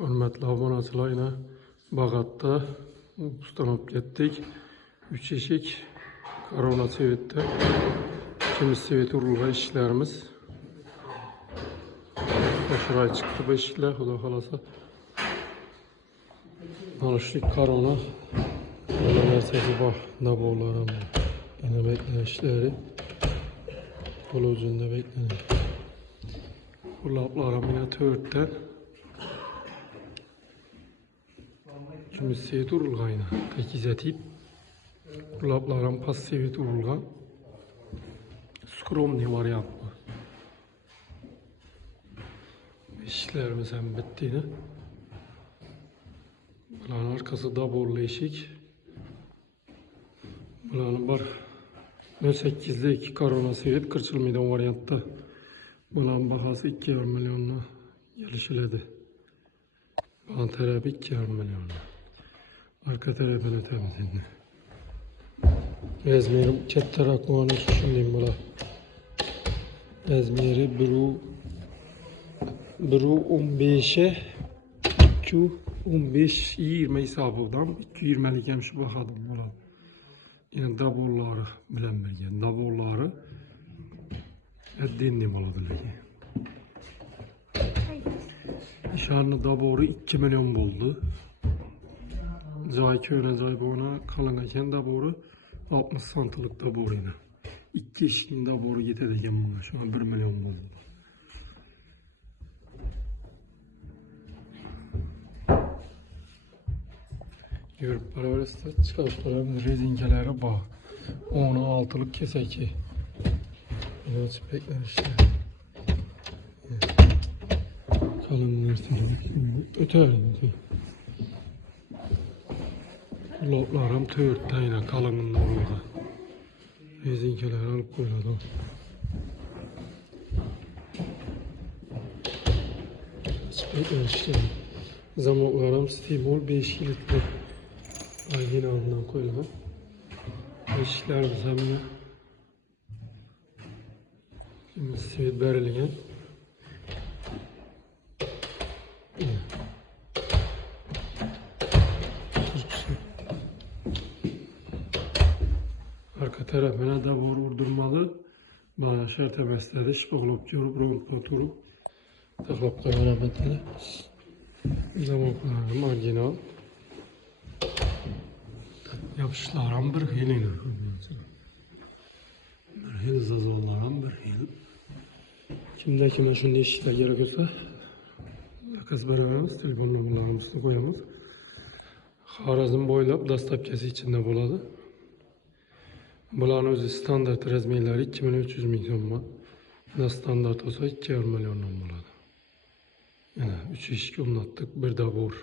Hürmetli abonachilar, Bağat'ta ustanıp gittik. 3 eşik korona sevetde. İkimiz sevet urulga işlerimiz. Aşırı çıktı bu işler. Xudo kalasa. Alıştık korona. Böyle nersesi bak. Ne boğularım. Yine beklenen işleri. Kolu ucunda beklenen. Bu laplarım yine törtten. İkimiz sevet urulga yine. Tekiz etip. Bu laplarım pas sevet urulga. Skromni varyant bu. İşlerimiz hem bittiğini. Bunların arkası da borlu eşik. Bunların var 18'de 2 korona sevet 40 milyon varyantta. Bunların bahası 2,5 milyonla gelişiledi. Bunun terapi 2,5 milyonla. Arka tarafını temizledi. Ezmirim kettar akmanı düşündüğüm bula. Ezmiri biru 15'e 2-15-20 hesabıdan 220'lik hem şu bahadım bula. Yani dabolları bilen bilgen. Dabolları edindim oladılar ki. İşarını daboru 2 milyon buldu. Zay köyüne zay boğuna kalın eken daboru 60 santılık daboru yine. 2 eşiğin daboru gitedeken buna. Şu an 1 milyon buldu. Yürüp beraber çıkartlarımız rezinkeleri bak. 16'lık keseki. Yine çipekler işte. Kalınlar öterdi. Loplarım törtte yine kalının orada. Rezinkeleri alıp koyladım. Çipekler işte. Zamoklarım stimol 5 litre. Aynen altından koyalım. Eşiklerimiz hem de şimdi sivet berilingen. Arka tarafına da vurdurmalı. Bana şerte besledi. Şıpaklop yorup rompla turup taklap koyamadım. Zamoklarım orijinal. Yapışlarım bir hilini. Bir hil zazollarım bir hil. Kimde şunu işler gerekiyorsa kız beraberimiz telefon numaralarımızı koyamız. Harazm boylap dastapkesi içinde buladı. Buların özü standart rezmeyleri 2300 milyon var. Da standart olsa 2,5 milyondan buladı. Yani 3 eşik anlattık, bir de bor.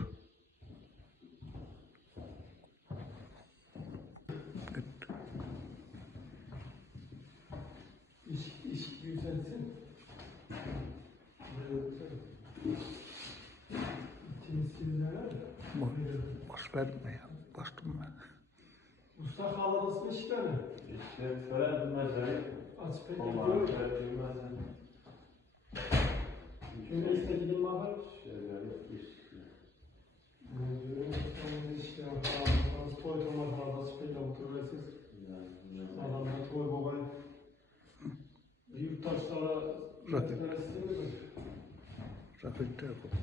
İş güzelsin. Boş verme ya, bastım ben. Usta kalıbısını işte mi? İşte falan bilmezler. Açık pek Onlar yapıyor. bilmezler. Şöyle istediğim bakar. Şöyle bir Transport olmadan açık pek oturuyorsunuz. Adamlar toy babayı. Yurttaşlara Rakipte yapalım.